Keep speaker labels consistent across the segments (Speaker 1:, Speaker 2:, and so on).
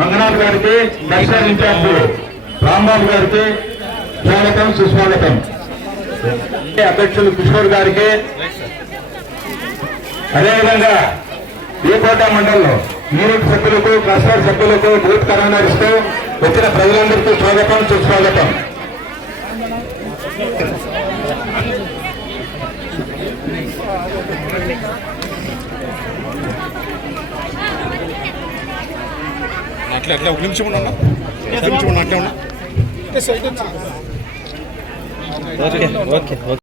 Speaker 1: రంగనాథ్ గారికి దర్శన ఇన్ఛార్జ్ రాంబాబు గారికి స్వాగతం సుస్వాగతం. అధ్యక్షులు కిషోర్ గారికి అదేవిధంగా ఈకోట మండలంలో యూనిట్ సభ్యులకు క్లస్టర్ సభ్యులకు బూత్ కరోనాస్తూ వచ్చిన ప్రజలందరికీ స్వాగతం సుస్వాగతం.
Speaker 2: అట్లా అట్లా ఒక నిమిషం ఉన్నా ఒక నిమిషం ఉన్నా అట్లా ఉన్నా
Speaker 3: ఓకే ఓకే ఓకే.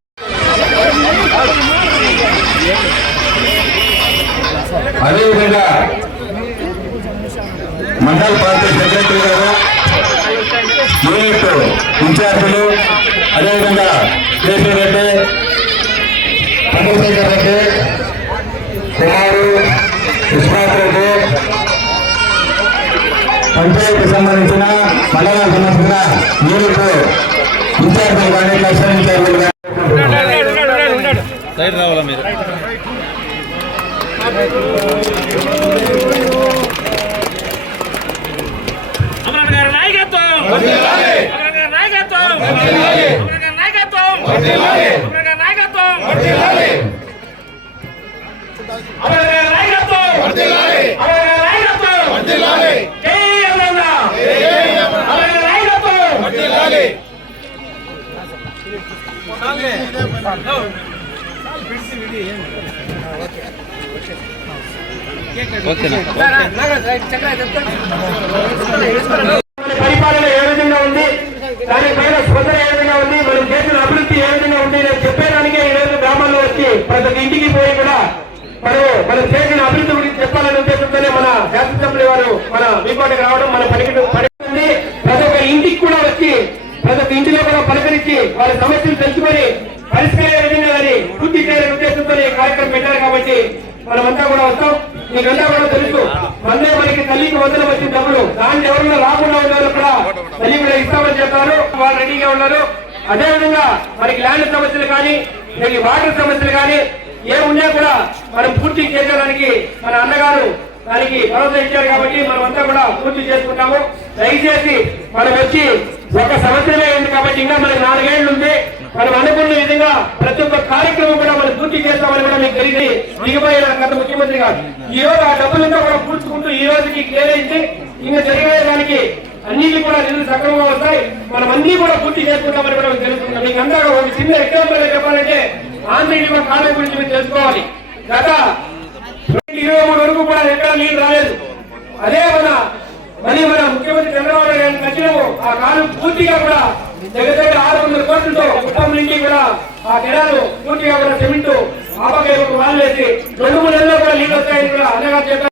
Speaker 1: అదేవిధంగా మండల పార్టీ సెక్రటరీ గారు యూనిట్ ఇన్ఛార్జీలు అదేవిధంగా కేసీ రెడ్డి పంచాయతీకి సంబంధించిన మండలానికి సంబంధించిన యూనిట్ ఇన్ఛార్జీలు కానీ క్లస్టర్ ఇన్ఛార్జీలు కానీ
Speaker 3: సైడ్ రావాలా మీరు
Speaker 4: అమరన్ గారి నాయకత్వం అమరన్ గారి నాయకత్వం అమరన్ గారి నాయకత్వం అమరన్ గారి నాయకత్వం
Speaker 1: పరిపాలన ఏ విధంగా ఉంది? దానిపైన స్పందన ఏ విధంగా ఉంది? మనం చేసిన అభివృద్ధి ఏ విధంగా ఉంది? నేను చెప్పేదానికే ఈ రోజు గ్రామాల్లో వచ్చి ప్రతి ఇంటికి పోయి కూడా మనం మనం చేసిన అభివృద్ధి గురించి చెప్పాలనే ఉద్దేశంతోనే మన శాసనసభ్యులు వారు మన మీకోటకి రావడం మన పనికి కూడా వారి సమస్యలు తెలుసుకొని పరిష్కార విధంగా దాన్ని పూర్తి చేయాలనే ఉద్దేశంతో ఈ కార్యక్రమం పెట్టారు కాబట్టి మనమంతా కూడా వస్తాం. మీకంతా కూడా తెలుసు. మందే మనకి తల్లికి వందలు వచ్చిన డబ్బులు. దాన్ని ఎవరైనా రాకుండా ఉన్నారు కూడా తల్లి కూడా ఇస్తామని చెప్పారు. వాళ్ళు రెడీగా ఉన్నారు. అదేవిధంగా మనకి ల్యాండ్ సమస్యలు కానీ మనకి వాటర్ సమస్యలు కానీ ఏ ఉన్నా కూడా మనం పూర్తి చేయడానికి మన అన్నగారు దానికి భరోసా ఇచ్చారు కాబట్టి మనం అంతా కూడా పూర్తి చేసుకుంటాము. దయచేసి మనం వచ్చి ఒక సంవత్సరమే అయింది కాబట్టి ఇంకా మనకి నాలుగేళ్ళు ఉంది. మనం అనుకున్న విధంగా ప్రతి ఒక్క కార్యక్రమం కూడా మనం పూర్తి చేస్తామని కూడా మీకు తెలిసి దిగిపోయిన గత ముఖ్యమంత్రి గారు. ఈ రోజు ఆ డబ్బులంతా కూడా పూడ్చుకుంటూ ఈ రోజుకి క్లియర్ ఇంకా జరిగే దానికి అన్నిటి కూడా నిధులు సక్రమంగా వస్తాయి. మనం అన్ని కూడా పూర్తి చేసుకుంటామని కూడా మీకు తెలుసుకుంటాం మీకు అందరూ ఒక చిన్న ఎగ్జాంపుల్ చెప్పాలంటే ఆంధ్ర కాలం గురించి మీరు తెలుసుకోవాలి. గత ఇరవై మూడు వరకు కూడా ఎక్కడ నీళ్ళు రాలేదు అదే మన మళ్ళీ మన ముఖ్యమంత్రి చంద్రబాబు నాయుడు గారికి నచ్చినము ఆ కాలం పూర్తిగా కూడా దగ్గర దగ్గర ఆరు వందల కోట్లతో కుటుంబం నుంచి కూడా ఆ కెనాలు పూర్తిగా కూడా సిమెంట్ ఆపకాయ ఒక రెండు మూడు నెలల్లో కూడా నీళ్ళు వస్తాయని కూడా అనగా చెప్పారు.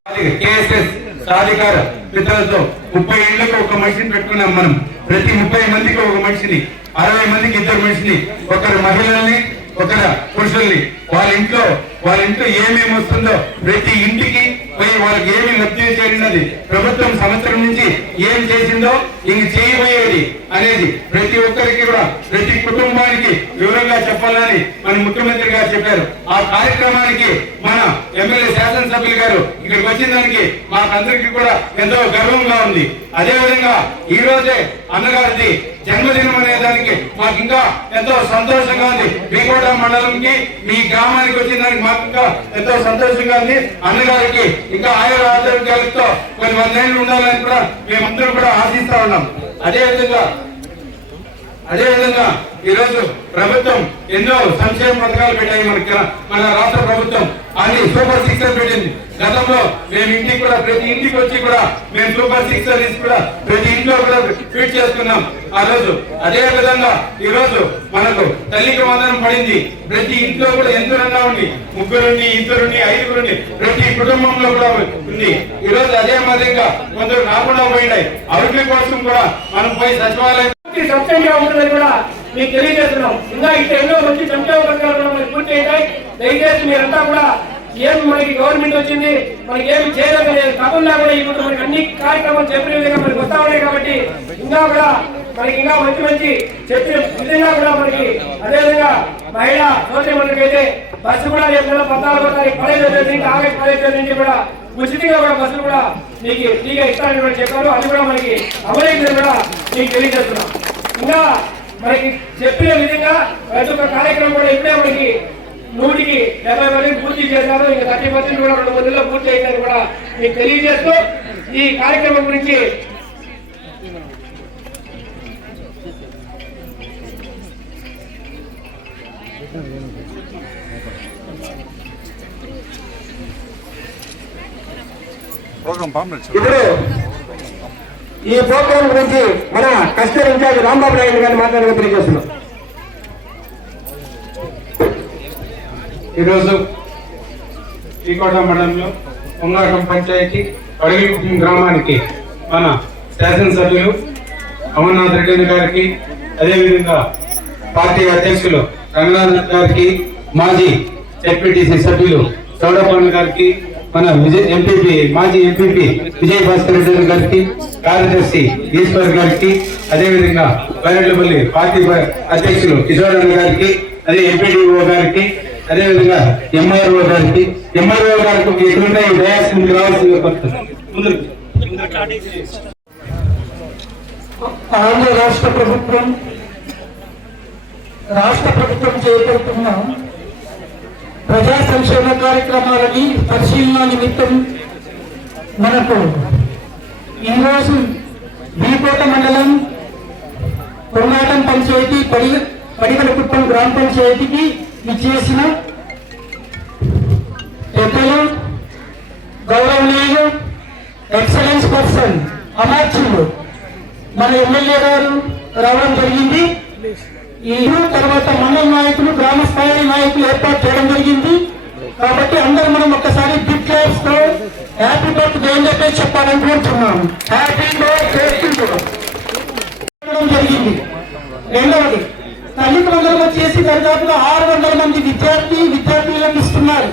Speaker 5: సాధికార పితలతో ముప్పై ఏళ్ళకు ఒక మనిషిని పెట్టుకున్నాం మనం. ప్రతి ముప్పై మందికి ఒక మనిషిని అరవై మందికి ఇద్దరు మనిషిని ఒకరు మహిళల్ని ఒకరు పురుషుల్ని. వాళ్ళ ఇంట్లో వాళ్ళ ఇంట్లో ఏమేమి వస్తుందో ప్రతి ఇంటికి పోయి వాళ్ళకి ఏమి లబ్ధి చేరినది ప్రభుత్వం సంవత్సరం నుంచి ఏం చేసిందో ఇంక చేయబోయేది. అనేది ప్రతి ఒక్కరికి కూడా ప్రతి కుటుంబానికి వివరంగా చెప్పాలని మన ముఖ్యమంత్రి గారు చెప్పారు. ఆ కార్యక్రమానికి మన ఎమ్మెల్యే శాసనసభ్యులు గారు ఇక్కడికి వచ్చిన దానికి మాకందరికీ కూడా ఎంతో గర్వంగా ఉంది. అదే విధంగా ఈ రోజే అన్నగారిది జన్మదినం అనే దానికి మాకు ఇంకా ఎంతో సంతోషంగా ఉంది. మీకోట మండలంకి మీ గ్రామానికి వచ్చిన దానికి మాకు ఇంకా ఎంతో సంతోషంగా ఉంది. అన్నగారికి ఇంకా ఆయుర ఆరోగ్యాలతో కొన్ని వందేళ్ళు ఉండాలని కూడా మేమందరం కూడా ఆశిస్తా ఉన్నాం. అదే విధంగా అదేవిధంగా ఈరోజు ప్రభుత్వం ఎన్నో సంక్షేమ పథకాలు పెట్టాయి మనకి మన రాష్ట్ర ప్రభుత్వం. అన్ని సూపర్ సిక్స్ పెట్టింది. గతంలో మేము ఇంటికి కూడా ప్రతి ఇంటికి వచ్చి కూడా మేము సూపర్ సిక్స్ కూడా ప్రతి ఇంట్లో కూడా ఫీడ్ చేసుకున్నాం ఆ రోజు అదే విధంగా ఈ రోజు మనకు తల్లికి వందనం పడింది. ప్రతి ఇంట్లో కూడా ఎంతరంగా ఉంది? ముగ్గురుండి ఇద్దరుండి ఐదుగురుండి ప్రతి కుటుంబంలో కూడా ఉంది. ఈ రోజు అదే మాదిరిగా కొందరు రాకుండా పోయినాయి. అవిటి కోసం కూడా మనం పోయి సచివాలయం
Speaker 1: సత్యంగా ఉంటుందని కూడా మీకు తెలియజేస్తున్నాం. ఇంకా ఇక్కడ ఎన్నో మంచి సంక్షేమ పథకాలు కూడా పూర్తి అయినాయి దయచేసి మీరంతా కూడా ఏం మనకి గవర్నమెంట్ వచ్చింది మనకి ఏమి చేయలేదు కాకుండా కూడా ఇప్పుడు మనకి అన్ని కార్యక్రమాలు చెప్పిన విధంగా మనకి వస్తా ఉన్నాయి కాబట్టి ఇంకా కూడా మనకి ఇంకా మంచి మంచి చెప్పిన విధంగా కూడా మనకి అదేవిధంగా మహిళ సోదరి మండలికి అయితే బస్సు కూడా రేపు నెల పద్నాలుగో తారీఖు పదహైదు తేదీ నుంచి ఆగస్టు పదహైదు నుంచి కూడా ఉచితంగా కూడా బస్సులు కూడా మీకు ఫ్రీగా ఇస్తారని కూడా చెప్పారు. అది కూడా మనకి అమలైందని కూడా మీకు తెలియజేస్తున్నాం. ఇంకా మనకి చెప్పిన విధంగా ప్రతి ఒక్క కార్యక్రమం కూడా ఇప్పుడే మనకి నూటికి డెబ్బై మంది పూర్తి చేశారు. ఇంకా థర్టీ పర్సెంట్ కూడా రెండు మందిలో పూర్తి అయిందని కూడా. మీకు తెలియజేస్తూ ఈ కార్యక్రమం గురించి ఇప్పుడు ఈ ప్రోగ్రాం గురించి మన కస్టర్ ఇన్ఛార్జ్ రాంబాబు నాయుడు గారిని మాట్లాడగా తెలియజేస్తున్నాం.
Speaker 5: ఈరోజు శ్రీకోట మండలంలో పొంగారం పంచాయతీ అడవి గ్రామానికి మన శాసనసభ్యులు అమర్నాథ్ రెడ్డి గారికి అదేవిధంగా పార్టీ అధ్యక్షులు రంగనాథ్ గారికి మాజీ ఎంపీటీసీ సభ్యులు చౌడపల్లి గారికి మన విజయ్ ఎంపీపీ మాజీ ఎంపీపీ విజయ్ భాస్కర్ రెడ్డి గారికి కార్యదర్శి ఈశ్వర్ గారికి అదేవిధంగా బైరెడ్లపల్లి పార్టీ అధ్యక్షులు కిషోర్ గారికి అదే ఎంపీడీఓ గారికి అదేవిధంగా ఎంఆర్ఓ గారికి ఎంఆర్ఓ గారికి ఎటువంటి డయాస్ ముందుకు
Speaker 6: ఆంధ్ర రాష్ట్ర ప్రభుత్వం రాష్ట్ర ప్రభుత్వం చేపడుతున్న ప్రజా సంక్షేమ కార్యక్రమాలని పరిశీలన నిమిత్తం మనకు ఈరోజు బీకోట మండలం కొన్నాటం పంచాయతీ పడి పడిగలకుప్పం గ్రామ పంచాయతీకి విచ్చేసిన పెద్దలు గౌరవనీయులు ఎక్సలెన్స్ పర్సన్ అమర్చులు. మన ఎమ్మెల్యే గారు రావడం జరిగింది. ఈ తర్వాత మండల నాయకులు గ్రామ స్థాయి నాయకులు ఏర్పాటు చేయడం జరిగింది. కాబట్టి అందరూ మనం ఒక్కసారి బిగ్ క్లాస్తో హ్యాపీ బర్త్డే అని చెప్పేసి చెప్పాలనుకుంటున్నాము హ్యాపీ బర్త్డే జరిగింది. రెండవది తల్లిదండ్రులు వచ్చేసి దరిదాపుగా ఆరు మంది విద్యార్థి విద్యార్థులకు ఇస్తున్నారు.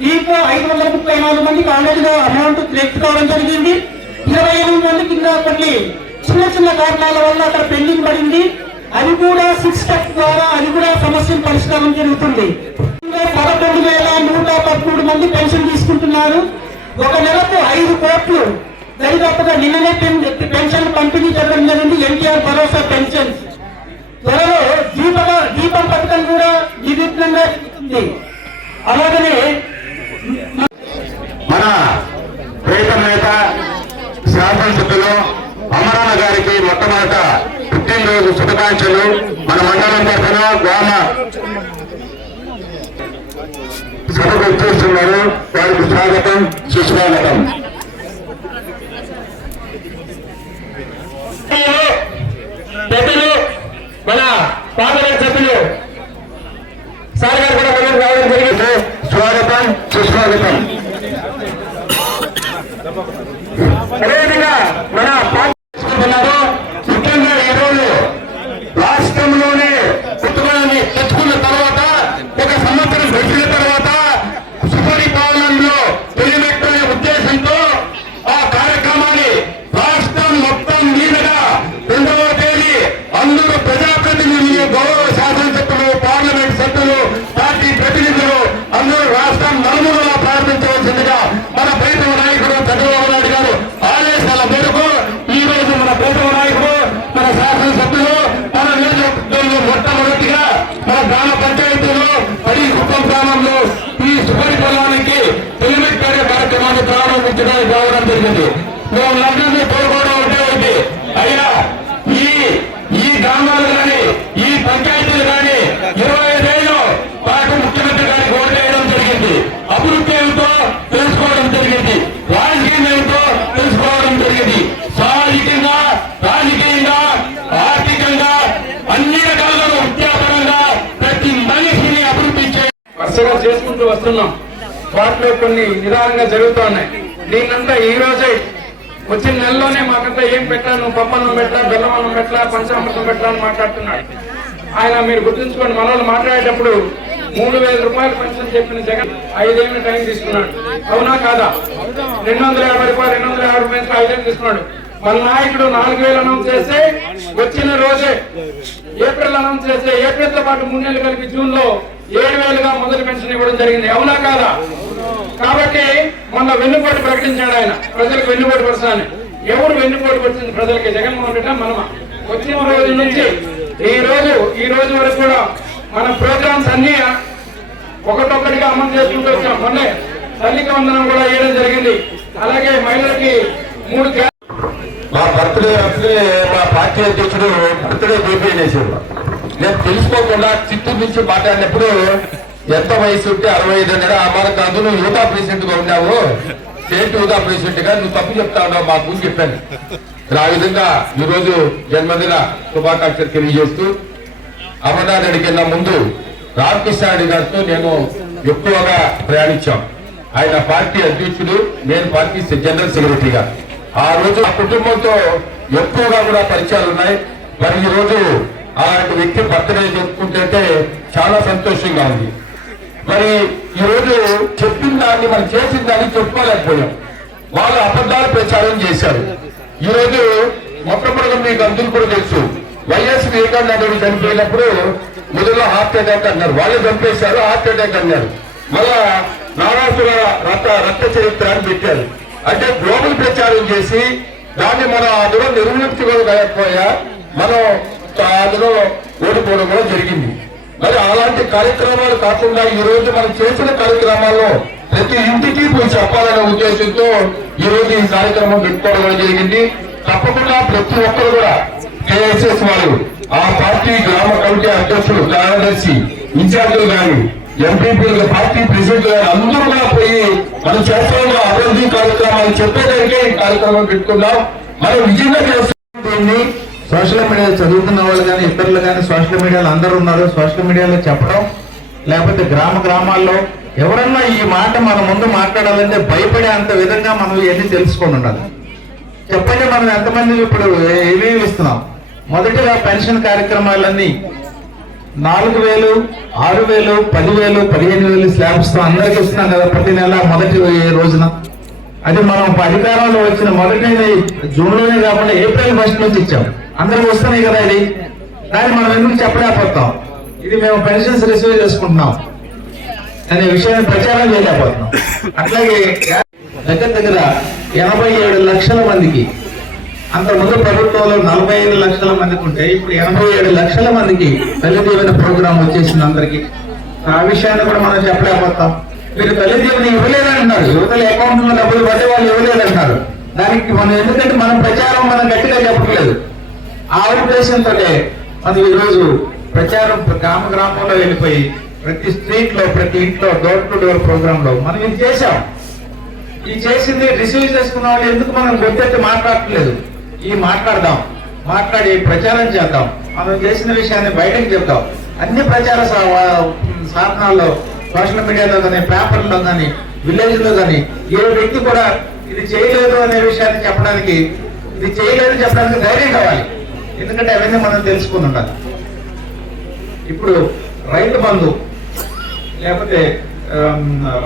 Speaker 6: దీంట్లో ఐదు వందల ముప్పై నాలుగు మందికి ఆల్రెడీగా అమౌంట్ క్రెడిట్ కావడం జరిగింది. ఇరవై ఎనిమిది మంది కింద కొన్ని చిన్న చిన్న కారణాల వల్ల అక్కడ పెండింగ్ పడింది. అది కూడా సిక్స్ స్టెప్ ద్వారా అది కూడా సమస్యలు పరిష్కారం జరుగుతుంది. పదకొండు వేల నూట పదమూడు మంది పెన్షన్ తీసుకుంటున్నారు. ఒక నెలకు ఐదు కోట్లు. దరిదాపుగా నిన్ననే పెన్షన్ పంపిణీ జరగడం జరిగింది. ఎన్టీఆర్ భరోసా పెన్షన్ త్వరలో దీప దీపం పథకం కూడా ఉంది. అలాగనే
Speaker 5: మన ప్రీతం నేత శాసనసభ్యులు అమరాన్న గారికి మొట్టమొదట పుట్టినరోజు శుభాకాంక్షలు. మన మండలం తరఫున గ్రామ సభకు వచ్చేస్తున్నారు. వారికి స్వాగతం సుస్వాగతం.
Speaker 1: పెద్దలు మన పార్లమెంట్ సభ్యులు సార్ గారు కూడా ముందుకు రావడం జరిగింది.
Speaker 5: స్వాగతం సుస్వాగతం
Speaker 1: అదేవిధంగా మన
Speaker 5: చేసుకుంటున్నారు ముఖ్యంగా ఈరోజు రాష్ట్రంలోనే పుట్టుకని తెచ్చుకున్న తర్వాత ఒక సంవత్సరం గడిచిన తర్వాత సుపరిపాలనలో తెలియబెట్టే ఉద్దేశంతో ఆ కార్యక్రమాన్ని రాష్ట్రం మొత్తం మీదుగా రెండవ తేదీ అందరూ ప్రజాప్రతినిధులు గౌరవ శాసనసభ్యులు పార్లమెంట్ సభ్యులు పార్టీ ప్రతినిధులు అందరూ రాష్ట్రం నలుమూలలా ప్రారంభించవలసిందిగా మన ప్రీతమ నాయకుడు చంద్రబాబు నాయుడు గారు ఆదేశాల మేరకు ఈ రోజు మన ప్రీతమ నాయకుడు మన శాసనసభ్యులు మన నియోజకవర్గంలో మొట్టమొదటిగా మన గ్రామ పంచాయతీలో పడి కుప్పం గ్రామంలో ఈ సుపరిపాలనకి తెలివిపేరే కార్యక్రమాన్ని ప్రారంభించడానికి రావడం జరిగింది మేము లగ్నాన్ని కోరుకోవడం ఒకటే ఒకటి అయ్యా ఈ ఈ గ్రామాలు కానీ
Speaker 7: దాంట్లో కొన్ని విధంగా జరుగుతూ ఉన్నాయి దీన్నంతా ఈ రోజే వచ్చిన నెలలోనే మాకంతా ఏం పెట్టా నువ్వు పప్పన్నం పెట్టా బెల్లమన్నం పెట్టా పంచామృతం పెట్టా అని మాట్లాడుతున్నాడు. ఆయన మీరు గుర్తుంచుకోండి మనల్ని మాట్లాడేటప్పుడు మూడు వేల రూపాయలు పెన్షన్ చెప్పిన జగన్ ఐదేళ్ళు టైం తీసుకున్నాడు. అవునా కాదా? రెండు వందల యాభై రూపాయలు రెండు వందల యాభై రూపాయలు ఐదేళ్ళు తీసుకున్నాడు. మన నాయకుడు నాలుగు వేలు అనౌన్స్ చేస్తే వచ్చిన రోజే ఏప్రిల్ అనౌన్స్ చేస్తే ఏప్రిల్తో పాటు మూడు నెలలు కలిపి జూన్లో ఏడు వేలుగా మొదటి పెన్షన్ ఇవ్వడం జరిగింది. అవునా కాదా? కాబట్టి మొన్న వెన్నుపోటు ప్రకటించాడు ఆయన. ప్రజలకు వెన్నుపోటు పరచాలని. ఎవరు వెన్నుపోటు పడుతుంది ప్రజలకి? జగన్మోహన్ రెడ్డి మనమ? వచ్చిన రోజు నుంచి ఈ రోజు ఈ రోజు వరకు కూడా మన ప్రోగ్రామ్స్ అన్ని ఒకటొక్కటిగా అమలు చేసుకుంటూ వచ్చాం. మొన్నే తల్లికి వందనం కూడా వేయడం జరిగింది. అలాగే మహిళలకి మూడు
Speaker 8: మా బర్త్డే బర్త్డే మా పార్టీ అధ్యక్షుడు బర్త్డే బీపీ చేసేవాడు నేను తెలుసుకోకుండా చిత్తూరు నుంచి మాట్లాడినప్పుడు ఎంత వయసు ఉంటే అరవై ఐదు అన్నాడు? ఆ మాట కాదు నువ్వు యూతా ప్రెసిడెంట్గా ఉన్నావు. స్టేట్ యూతా ప్రెసిడెంట్గా నువ్వు తప్పు చెప్తా ఉన్నావు మాకు చెప్పాను. ఆ విధంగా ఈ రోజు జన్మదిన శుభాకాంక్షలు తెలియజేస్తూ అమర్నాథ్ ముందు రామకృష్ణ రెడ్డి గారితో నేను ఎక్కువగా ప్రయాణించాం. ఆయన పార్టీ అధ్యక్షుడు నేను పార్టీ జనరల్ సెక్రటరీగా. ఆ రోజు ఆ కుటుంబంతో ఎక్కువగా కూడా పరిచయాలు ఉన్నాయి. మరి ఈ రోజు అలాంటి వ్యక్తి బర్త్డే చెప్పుకుంటే చాలా సంతోషంగా ఉంది. మరి ఈరోజు చెప్పిన దాన్ని మనం చేసిన దాన్ని చెప్పుకోలేకపోయాం. వాళ్ళు అబద్ధాలు ప్రచారం చేశారు. ఈరోజు మొట్టమొదటి మీకు అందరూ కూడా తెలుసు వైఎస్ వివేకానంద రెడ్డి చనిపోయినప్పుడు మొదట్లో హార్ట్ అటాక్ అన్నారు. వాళ్ళే చంపేశారు హార్ట్ అటాక్ అన్నారు. మళ్ళా నారాసుల రక్త రక్త చరిత్ర అని పెట్టారు. అంటే గ్లోబల్ ప్రచారం చేసి దాన్ని మనం ఆ దూరం నిర్వహించుకోలేకపోయా మనం అందులో ఓడిపోవడం కూడా జరిగింది. మరి అలాంటి కార్యక్రమాలు కాకుండా ఈ రోజు మనం చేసిన కార్యక్రమాల్లో ప్రతి ఇంటికి పోయి చెప్పాలనే ఉద్దేశంతో ఈ రోజు ఈ కార్యక్రమం పెట్టుకోవడం జరిగింది. తప్పకుండా ప్రతి ఒక్కరు కూడా కేఎస్ఎస్ వాళ్ళు ఆ పార్టీ గ్రామ కమిటీ అధ్యక్షులు కార్యదర్శి ఇన్ఛార్జీలు కానీ ఎంపీపీలు పార్టీ ప్రెసిడెంట్ గారు అందరూ కూడా పోయి మనం చేస్తున్న అభివృద్ధి కార్యక్రమాలు చెప్పేదానికే ఈ కార్యక్రమం పెట్టుకున్నాం. మనం విజయంగా చేస్తున్నాం
Speaker 9: సోషల్ మీడియా చదువుతున్న వాళ్ళు కానీ ఇతరులు కానీ సోషల్ మీడియాలో అందరూ ఉన్నారు. సోషల్ మీడియాలో చెప్పడం లేకపోతే గ్రామ గ్రామాల్లో ఎవరన్నా ఈ మాట మన ముందు మాట్లాడాలంటే భయపడే అంత విధంగా మనం ఇవన్నీ తెలుసుకొని ఉండాలి. చెప్పండి మనం ఎంతమంది ఇప్పుడు ఏమేమి ఇస్తున్నాం? మొదటిగా పెన్షన్ కార్యక్రమాలన్నీ నాలుగు వేలు ఆరు వేలు పదివేలు పదిహేను వేలు స్లాబ్స్తో అందరికి ఇస్తున్నాం కదా ప్రతి నెల మొదటి రోజున. అది మనం అధికారంలో వచ్చిన మొదటి జూన్లోనే కాకుండా ఏప్రిల్ ఫస్ట్ నుంచి ఇచ్చాము అందరికి వస్తున్నాయి కదా ఇది? దాన్ని మనం ఎందుకు చెప్పలేకపోతాం ఇది మేము పెన్షన్స్ రిసీవ్ చేసుకుంటున్నాం. అనే విషయాన్ని ప్రచారం చేయలేకపోతున్నాం. అట్లాగే దగ్గర దగ్గర ఎనభై ఏడు లక్షల మందికి అంత ముందు ప్రభుత్వంలో నలభై ఐదు లక్షల మందికి ఉంటే ఇప్పుడు ఎనభై ఏడు లక్షల మందికి తల్లి దీవెన ప్రోగ్రాం వచ్చేసింది అందరికి. ఆ విషయాన్ని కూడా మనం చెప్పలేకపోతాం. మీరు తల్లి దీవెన ఇవ్వలేదంటున్నారు. యువతల అకౌంట్లో డబ్బులు పడే వాళ్ళు ఇవ్వలేదంటున్నారు. దానికి మనం ఎందుకంటే మనం ప్రచారం మనం గట్టిగా చెప్పట్లేదు. ఆ ఉద్దేశంతో మనం ఈరోజు ప్రచారం గ్రామ గ్రామంలో వెళ్ళిపోయి ప్రతి స్ట్రీట్లో ప్రతి ఇంట్లో డోర్ టు డోర్ ప్రోగ్రామ్లో మనం ఇది చేశాం. ఇది చేసింది రిసీవ్ చేసుకున్న వాళ్ళు ఎందుకు మనం గుర్తెత్తి మాట్లాడట్లేదు? ఈ మాట్లాడదాం. మాట్లాడి ప్రచారం చేద్దాం. మనం చేసిన విషయాన్ని బయటకు చెప్తాం అన్ని ప్రచార సా- సాధనాల్లో సోషల్ మీడియాలో కానీ పేపర్లో కానీ విలేజ్లో కానీ ఏ వ్యక్తి కూడా ఇది చేయలేదు అనే విషయాన్ని చెప్పడానికి ఇది చేయలేదు చెప్పడానికి ధైర్యం కావాలి. ఎందుకంటే అవన్నీ మనం తెలుసుకుని ఉండాలి ఇప్పుడు రైతు బంధు లేకపోతే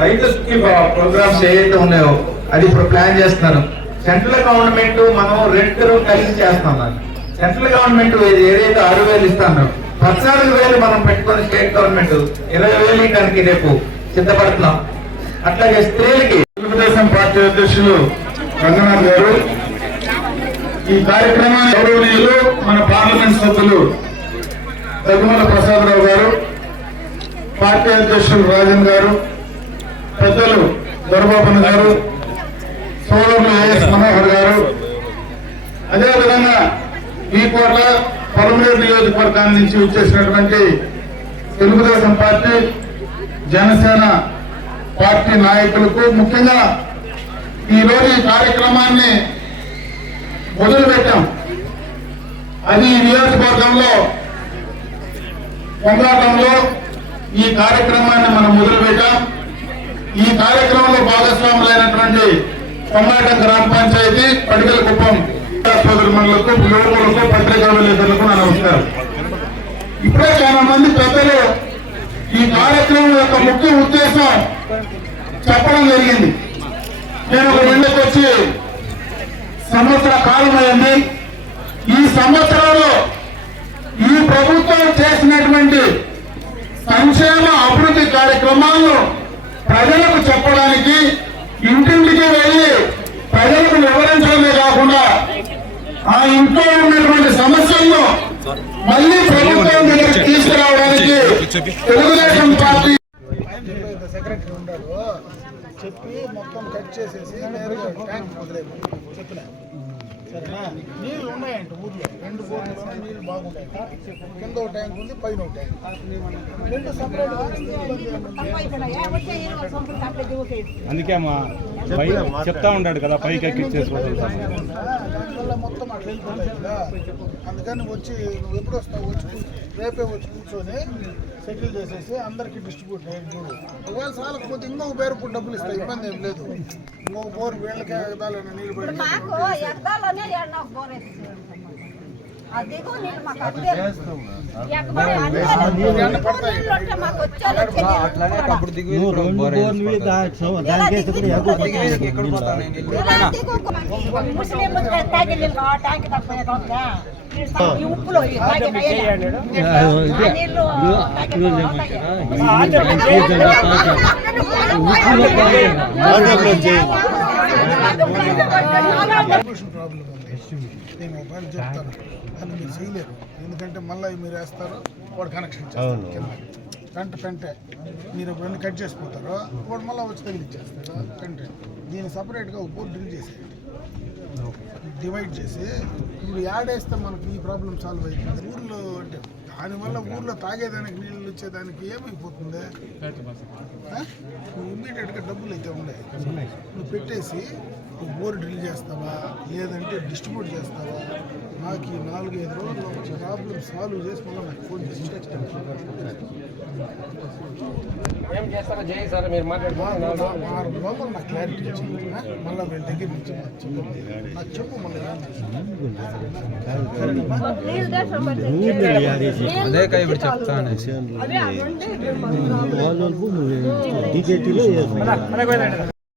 Speaker 9: రైతుకి ప్రోగ్రామ్స్ ఏవైతే ఉన్నాయో అది ఇప్పుడు ప్లాన్ చేస్తున్నారు. సెంట్రల్ గవర్నమెంట్ మనం రెండు కలిసి చేస్తున్నాం దాన్ని. సెంట్రల్ గవర్నమెంట్ ఏదైతే ఆరు వేలు ఇస్తాను పద్నాలుగు వేలు మనం పెట్టుకొని స్టేట్ గవర్నమెంట్ ఇరవై వేలు దానికి రేపు సిద్ధపడుతున్నాం. అట్లాగే స్త్రీలకి
Speaker 8: తెలుగుదేశం పార్టీ అధ్యక్షులు రంగనాథ్ గారు ఈ కార్యక్రమాన్ని గౌరవనీయులు మన పార్లమెంట్ సభ్యులు దగ్గుమల ప్రసాదరావు గారు పార్టీ అధ్యక్షులు రాజన్ గారు పెద్దలు దొరబాబన్ గారు సోదరులు ఏఎస్ మనోహర్ గారు. అదేవిధంగా ఈ కోట పరమేరు నియోజకవర్గాన్ని నుంచి వచ్చేసినటువంటి తెలుగుదేశం పార్టీ జనసేన పార్టీ నాయకులకు ముఖ్యంగా ఈరోజు ఈ కార్యక్రమాన్ని మొదలు పెట్టాం. అది ఈ నియోజకవర్గంలో పొందాటంలో ఈ కార్యక్రమాన్ని మనం మొదలుపెట్టాం
Speaker 10: ఈ కార్యక్రమంలో భాగస్వాములైనటువంటి కొమ్మాట గ్రామ పంచాయతీ పడికల కుప్పం సోదరులకు యువకులకు పత్రికా విలేకరులకు నా నమస్కారం. ఇప్పుడే చాలా మంది పెద్దలు ఈ కార్యక్రమం యొక్క ముఖ్య ఉద్దేశం చెప్పడం జరిగింది. నేను ఒక రెండుకి సంవత్సర కాలమైంది ఈ సంవత్సరంలో ఈ ప్రభుత్వం చేసినటువంటి సంక్షేమ అభివృద్ధి కార్యక్రమాలను ప్రజలకు చెప్పడానికి ఇంటింటికి వెళ్ళి ప్రజలకు వివరించడమే కాకుండా ఆ ఇంట్లో ఉన్నటువంటి సమస్యలను మళ్ళీ ప్రభుత్వం దగ్గరికి తీసుకురావడానికి తెలుగుదేశం పార్టీ
Speaker 11: సెక్రటరీ చెప్పి మొత్తం కట్ చేసేసి నేరుగా ట్యాంక్ వదిలేదు చెప్పిన? సరేనా? నీళ్ళు ఉన్నాయంట ఊర్లో. రెండు బోర్లు ఉన్నాయి నీళ్ళు బాగుంటాయి. కింద ఒక ట్యాంక్ ఉంది పైన ఒక ట్యాంక్ రెండు సపరేట్
Speaker 3: అందుకే అమ్మా. పై చెప్తా ఉన్నాడు కదా పైకి
Speaker 11: కదా అందుకని వచ్చి నువ్వు ఎప్పుడు వస్తావు? వచ్చి రేపే వచ్చి కూర్చొని సెటిల్ చేసేసి అందరికి డిస్ట్రిబ్యూట్ చూడు. ఒకవేళ చాలకపోతే ఇంకొక పేరు డబ్బులు ఇస్తా ఇబ్బంది ఏం లేదు. ఇంకొక బోర్ వీళ్ళకి ఎగదాలని నీళ్ళు
Speaker 12: ఇప్పుడు
Speaker 11: పడి
Speaker 12: మాకు ఎక్కడాలోనే ఏడు నాకు బోర్ అదిగో నీళ్ళు మాకు మాకు మాకు ముస్లిం తాగి నీళ్ళు ఆ ట్యాంక్ ఈ ఉప్పులో
Speaker 11: ప్రాబ్లం ఉంది నేను పని చెప్తాను అది మీరు చేయలేరు. ఎందుకంటే మళ్ళీ మీరు వేస్తారు వాడు కనెక్షన్ ఇచ్చేస్తారు కింద. పెంట పెంటే. మీరు రెండు కట్ చేసిపోతారు వాడు మళ్ళీ వచ్చి తగిలిచ్చేస్తాడు పెంటే. దీన్ని సపరేట్గా ఒక బోర్డు డ్రిల్ చేసేయండి. డివైడ్ చేసి ఇప్పుడు యాడేస్తే మనకి ఈ ప్రాబ్లం సాల్వ్ అవుతుంది. ఊర్లో అంటే దానివల్ల ఊర్లో తాగేదానికి నీళ్ళు వచ్చేదానికి ఏమైపోతుంది? ఇమ్మీడియట్గా డబ్బులు అయితే ఉన్నాయి. నువ్వు పెట్టేసి నువ్వు బోర్ డ్రిల్ చేస్తావా? లేదంటే డిస్ట్రిబ్యూట్ చేస్తావా? నాకు ఈ నాలుగైదు రోజుల్లో ప్రాబ్లం సాల్వ్ చేసి మళ్ళీ నాకు ఫోన్ చేసి
Speaker 13: ఏం చేస్తారో చేయి సార్ మీరు మాట్లాడుతున్నారు
Speaker 11: రోజులు నాకు క్లారిటీ ఇచ్చింది. మళ్ళీ వీళ్ళ దగ్గర నుంచి నాకు చెప్పు నాకు చెప్పు మళ్ళీ
Speaker 3: అదే కా ఇప్పుడు చెప్తాను
Speaker 12: ఉంటే